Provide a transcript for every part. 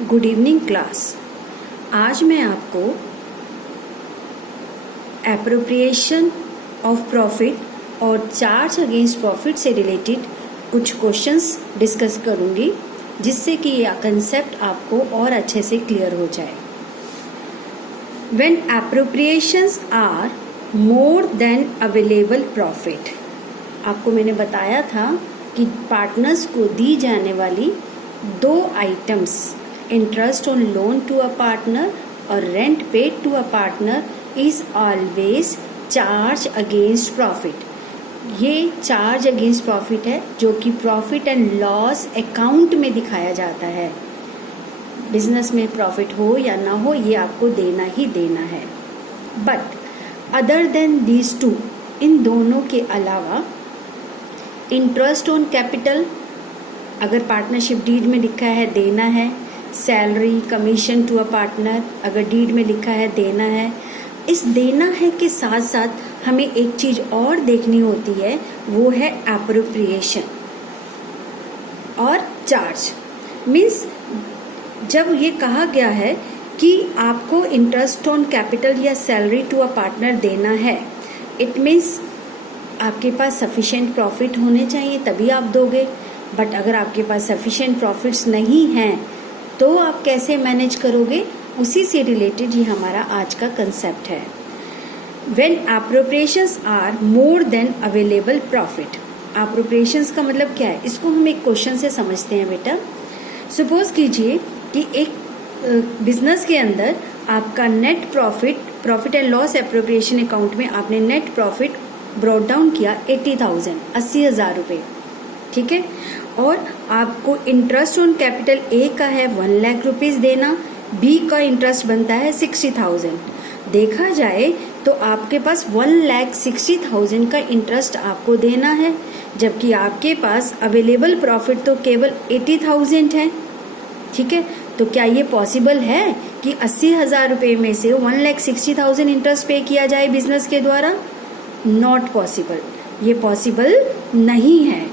Good evening class. आज मैं आपको एप्रोप्रिएशन ऑफ प्रॉफिट और चार्ज अगेंस्ट प्रॉफिट से रिलेटेड कुछ क्वेश्चंस डिस्कस करूंगी, जिससे कि यह कंसेप्ट आपको और अच्छे से क्लियर हो जाए। When appropriations are more than available profit, आपको मैंने बताया था कि पार्टनर्स को दी जाने वाली दो items, interest on loan to a partner और rent paid to a partner, is always charge against profit. ये चार्ज अगेंस्ट प्रॉफिट है जो कि प्रॉफिट एंड लॉस अकाउंट में दिखाया जाता है। बिजनेस में प्रॉफिट हो या ना हो, ये आपको देना ही देना है। But other than these two, इन दोनों के अलावा इंटरेस्ट ऑन कैपिटल, अगर पार्टनरशिप डीड में लिखा है देना है। Salary, commission to a partner, अगर डीड में लिखा है देना है। इस देना है के साथ साथ हमें एक चीज और देखनी होती है, वो है एप्रोप्रिएशन और चार्ज। मीन्स जब ये कहा गया है कि आपको इंटरेस्ट ऑन कैपिटल या सैलरी टू अ पार्टनर देना है, इट मीन्स आपके पास सफिशिएंट प्रॉफिट होने चाहिए तभी आप दोगे। बट अगर आपके पास सफिशिएंट प्रॉफिट्स नहीं हैं तो आप कैसे मैनेज करोगे, उसी से रिलेटेड ही हमारा आज का कंसेप्ट है। When appropriations are more than available profit. Appropriations का मतलब क्या है, इसको हम एक क्वेश्चन से समझते हैं बेटा। सपोज कीजिए कि एक बिजनेस के अंदर आपका net profit and loss appropriation account में आपने नेट प्रॉफिट ब्रॉट डाउन किया 80,000, 80,000 रुपये, ठीक है। और आपको इंटरेस्ट ऑन कैपिटल ए का है 1 लाख रुपीज देना, बी का इंटरेस्ट बनता है 60,000। देखा जाए तो आपके पास 1,60,000 का इंटरेस्ट आपको देना है, जबकि आपके पास अवेलेबल प्रॉफिट तो केवल 80,000 है, ठीक है। तो क्या ये पॉसिबल है कि 80,000 रुपये में से 1,60,000 इंटरेस्ट पे किया जाए बिजनेस के द्वारा? नॉट पॉसिबल, ये पॉसिबल नहीं है,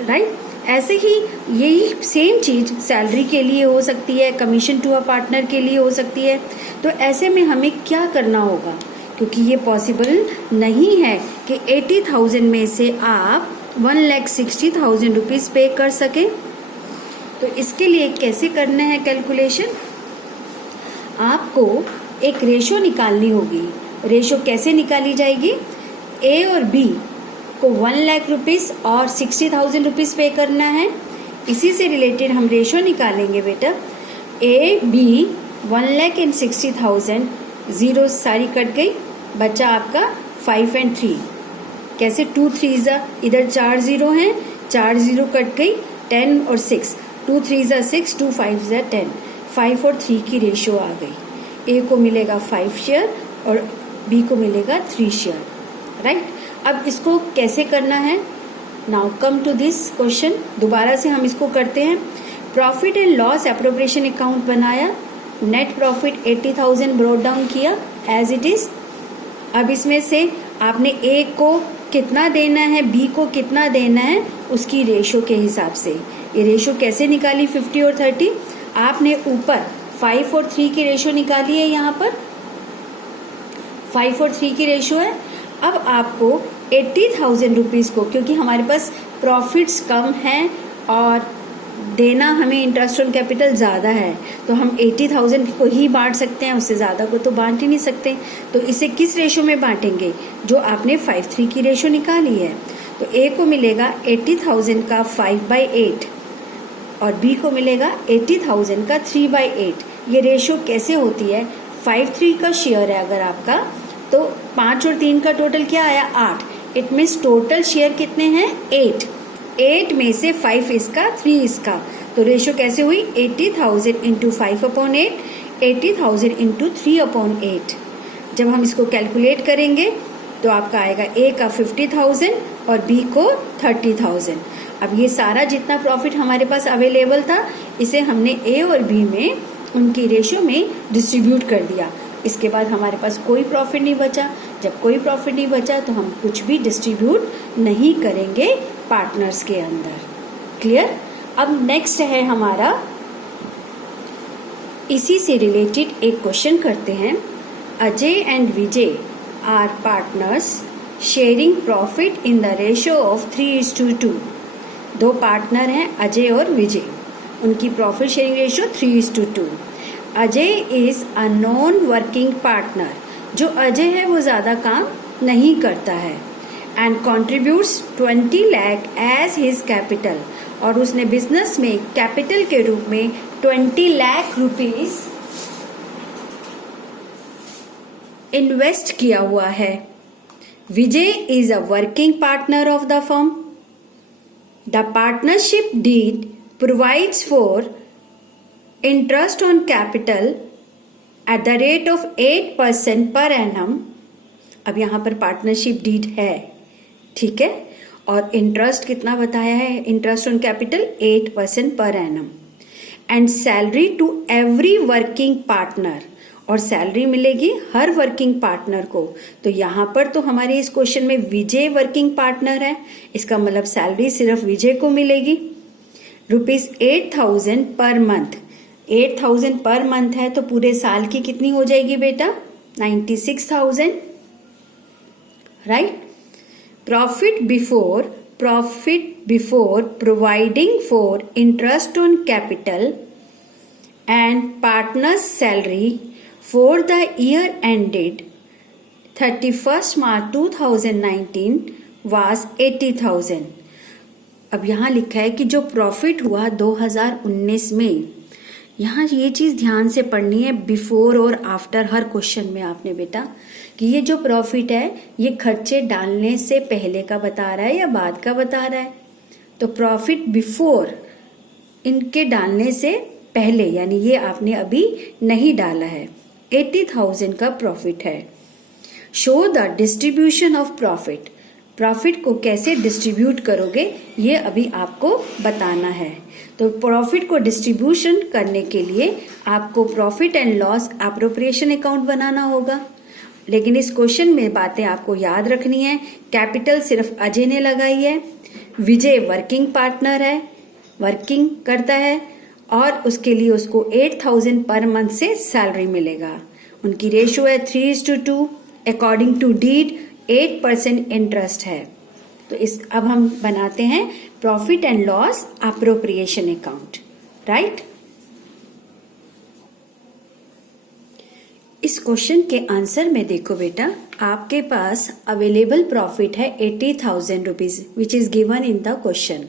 राइट। ऐसे ही यही सेम चीज सैलरी के लिए हो सकती है, कमीशन टू अ पार्टनर के लिए हो सकती है। तो ऐसे में हमें क्या करना होगा, क्योंकि ये पॉसिबल नहीं है कि 80,000 में से आप 1,60,000 रुपीज पे कर सके। तो इसके लिए कैसे करना है कैलकुलेशन, आपको एक रेशो निकालनी होगी। रेशो कैसे निकाली जाएगी, ए और बी को 1 लाख रुपीज और 60,000 रुपीज पे करना है। इसी से रिलेटेड हम रेशो निकालेंगे बेटा। ए बी 1,60,000, जीरो सारी कट गई, बचा आपका 5 और 3। कैसे 2 3 इधर 4 जीरो हैं, 4 जीरो कट गई, 10 और 6, 2 3 6, 2 5 10, 5 और 3 की रेशो आ गई। ए को मिलेगा 5 शेयर और बी को मिलेगा 3 शेयर, राइट। अब इसको कैसे करना है, now come to this question. दोबारा से हम इसको करते हैं। Profit and loss appropriation account बनाया, नेट प्रॉफिट 80,000 ब्रॉट डाउन किया एज इट इज। अब इसमें से आपने ए को कितना देना है, बी को कितना देना है, उसकी रेशो के हिसाब से। ये रेशो कैसे निकाली, 50 और 30। आपने ऊपर 5 और 3 की रेशो निकाली है, यहाँ पर 5 और 3 की रेशो है। अब आपको 80,000 रुपीज को, क्योंकि हमारे पास प्रॉफिट्स कम हैं और देना हमें इंटरेस्ट ऑन कैपिटल ज्यादा है, तो हम 80,000 को ही बांट सकते हैं, उससे ज्यादा को तो बांट ही नहीं सकते। तो इसे किस रेशो में बांटेंगे, जो आपने 5:3 की रेशो निकाली है। तो ए को मिलेगा 80,000 का 5/8 और बी को मिलेगा 80,000 का 3/8। ये रेशो कैसे होती है, 5:3 का शेयर है अगर आपका, तो 5 और 3 का टोटल क्या आया, 8। इट मीन्स टोटल शेयर कितने हैं, 8 में से 5 इसका, 3 इसका। तो रेशो कैसे हुई, 80,000 इंटू 5/8, 80,000 इंटू 3/8। जब हम इसको कैलकुलेट करेंगे तो आपका आएगा ए का 50,000 और बी को 30,000। अब ये सारा जितना प्रॉफिट हमारे पास अवेलेबल था, इसे हमने ए और बी में उनकी रेशो में डिस्ट्रीब्यूट कर दिया। इसके बाद हमारे पास कोई प्रॉफिट नहीं बचा। जब कोई प्रॉफिट नहीं बचा तो हम कुछ भी डिस्ट्रीब्यूट नहीं करेंगे पार्टनर्स के अंदर। क्लियर। अब नेक्स्ट है हमारा इसी से रिलेटेड एक क्वेश्चन करते हैं। Ajay and Vijay are partners sharing profit in the ratio of 3:2। दो पार्टनर हैं अजय और विजय, उनकी profit sharing ratio 3:2। Ajay is a non working partner, जो अजय है वो ज्यादा काम नहीं करता है, and contributes 20 lakh as his capital, और उसने बिजनेस में कैपिटल के रूप में 20 लाख रुपीस इन्वेस्ट किया हुआ है। Vijay is a working partner of the firm. The partnership deed provides for interest on capital at the rate of 8% per annum. अब यहां पर पार्टनरशिप डीड है, ठीक है, और इंटरेस्ट कितना बताया है? Interest on capital 8% per annum, and salary to every working partner, और सैलरी मिलेगी हर वर्किंग पार्टनर को। तो यहां पर तो हमारे इस क्वेश्चन में विजय वर्किंग पार्टनर है, इसका मतलब सैलरी सिर्फ विजय को मिलेगी। ₹8,000 पर मंथ, 8,000 पर मंथ है तो पूरे साल की कितनी हो जाएगी बेटा? 96,000, right. Profit before providing for interest on capital and partners salary for the year ended 31st March 2019 was 80,000। अब यहाँ लिखा है कि जो प्रॉफिट हुआ 2019 में, यहाँ ये चीज ध्यान से पढ़नी है बिफोर और आफ्टर हर क्वेश्चन में आपने बेटा, कि ये जो प्रॉफिट है ये खर्चे डालने से पहले का बता रहा है या बाद का बता रहा है। तो प्रॉफिट बिफोर इनके डालने से पहले, यानी ये आपने अभी नहीं डाला है, 80,000 का प्रॉफिट है। Show the distribution of profit, profit को कैसे डिस्ट्रीब्यूट करोगे ये अभी आपको बताना है। तो प्रॉफिट को डिस्ट्रीब्यूशन करने के लिए आपको profit and loss appropriation account बनाना होगा। लेकिन इस क्वेश्चन में बातें आपको याद रखनी है। कैपिटल सिर्फ अजय ने लगाई है, विजय वर्किंग पार्टनर है, वर्किंग करता है, और उसके लिए उसको 8,000 पर मंथ से सैलरी मिलेगा। उनकी रेशियो है 3:2, अकॉर्डिंग टू डीड 8% इंटरेस्ट है। तो इस अब हम बनाते हैं profit and loss appropriation account, right. इस क्वेश्चन के आंसर में देखो बेटा, आपके पास अवेलेबल प्रॉफिट है 80,000 rupees, which is given in the question.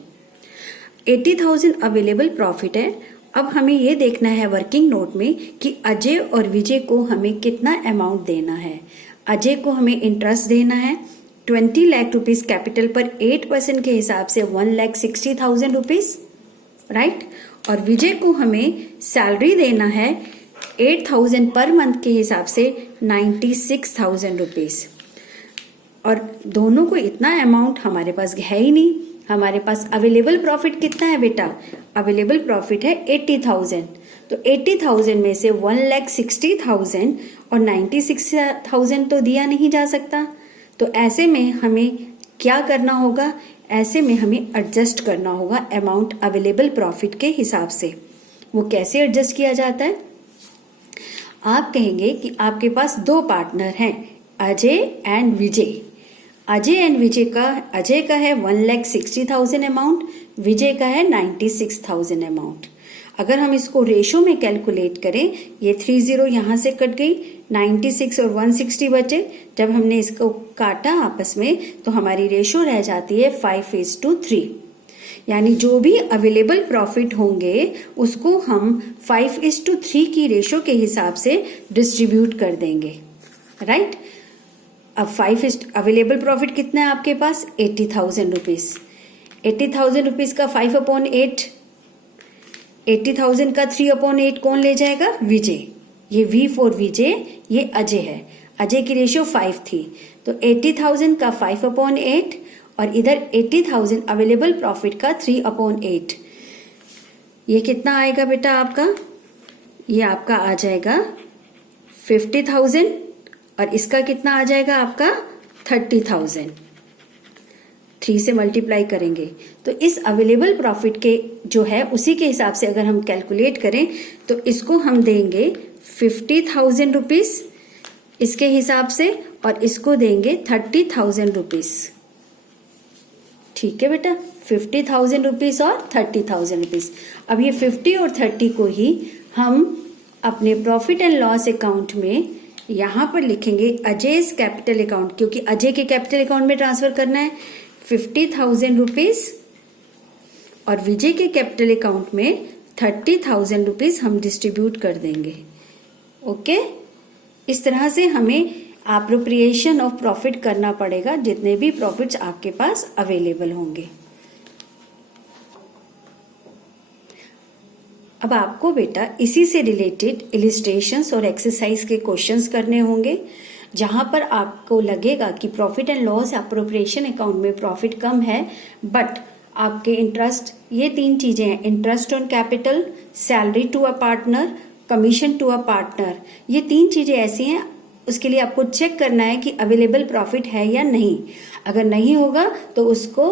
80,000 available profit है। अब हमें ये देखना है वर्किंग नोट में कि अजय और विजय को हमें कितना अमाउंट देना है। अजय को हमें इंटरेस्ट देना है 20 लाख रुपीस कैपिटल पर 8% के हिसाब से 1,60,000 रुपीज, राइट। और विजय को हमें सैलरी देना है 8,000 पर मंथ के हिसाब से 96,000 रुपीज। और दोनों को इतना अमाउंट हमारे पास है ही नहीं। हमारे पास अवेलेबल प्रॉफिट कितना है बेटा? अवेलेबल प्रॉफिट है 80,000। तो 80,000 में से 1,60,000 और 96,000 तो दिया नहीं जा सकता। तो ऐसे में हमें क्या करना होगा? ऐसे में हमें एडजस्ट करना होगा अमाउंट अवेलेबल प्रॉफिट के हिसाब से। वो कैसे एडजस्ट किया जाता है? आप कहेंगे कि आपके पास दो पार्टनर हैं, अजय एंड विजय। अजय एंड विजय का, अजय का है 1,60,000 अमाउंट, विजय का है 96,000 अमाउंट। अगर हम इसको रेशो में कैलकुलेट करें, ये 30 यहाँ से कट गई, 96 और 160 बचे। जब हमने इसको काटा आपस में तो हमारी रेशो रह जाती है 5:3। यानी जो भी अवेलेबल प्रॉफिट होंगे उसको हम 5:3 की रेशो के हिसाब से डिस्ट्रीब्यूट कर देंगे, राइट। अब अवेलेबल प्रॉफिट कितना है आपके पास? 80,000 रुपीज। 80,000 रुपीज का 5/8, 80,000 का 3/8 कौन ले जाएगा? विजय। ये V फॉर विजय, ये अजय है। अजय की रेशियो 5 थी, तो 80,000 का 5/8 और इधर 80,000 अवेलेबल प्रॉफिट का 3/8। ये कितना आएगा बेटा आपका? ये आपका आ जाएगा 50,000 और इसका कितना आ जाएगा आपका? 30,000, 3 से मल्टीप्लाई करेंगे तो इस अवेलेबल प्रॉफिट के जो है उसी के हिसाब से अगर हम कैलकुलेट करें तो इसको हम देंगे 50,000 रुपीज इसके हिसाब से और इसको देंगे 30,000 रुपीज। ठीक है बेटा, 50,000 रुपीज और 30,000 रुपीज। अब ये 50 और 30 को ही हम अपने प्रॉफिट एंड लॉस अकाउंट में यहां पर लिखेंगे अजय's कैपिटल अकाउंट, क्योंकि अजय के कैपिटल अकाउंट में ट्रांसफर करना है 50,000 रुपीज और विजय के कैपिटल अकाउंट में 30,000 रुपीज हम डिस्ट्रीब्यूट कर देंगे। ओके, इस तरह से हमें अप्रोप्रिएशन ऑफ प्रॉफिट करना पड़ेगा जितने भी प्रॉफिट्स आपके पास अवेलेबल होंगे। अब आपको बेटा इसी से रिलेटेड इलिस्ट्रेशंस और एक्सरसाइज के क्वेश्चंस करने होंगे जहां पर आपको लगेगा कि profit and loss appropriation account में प्रॉफिट कम है बट आपके इंटरेस्ट, ये 3 चीजें हैं, interest on capital, salary to a partner, commission to a partner, ये 3 चीजें ऐसी हैं उसके लिए आपको चेक करना है कि अवेलेबल प्रॉफिट है या नहीं। अगर नहीं होगा तो उसको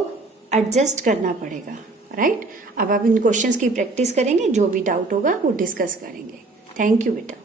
एडजस्ट करना पड़ेगा। राइट, अब आप इन क्वेश्चंस की प्रैक्टिस करेंगे, जो भी डाउट होगा वो डिस्कस करेंगे। थैंक यू बेटा।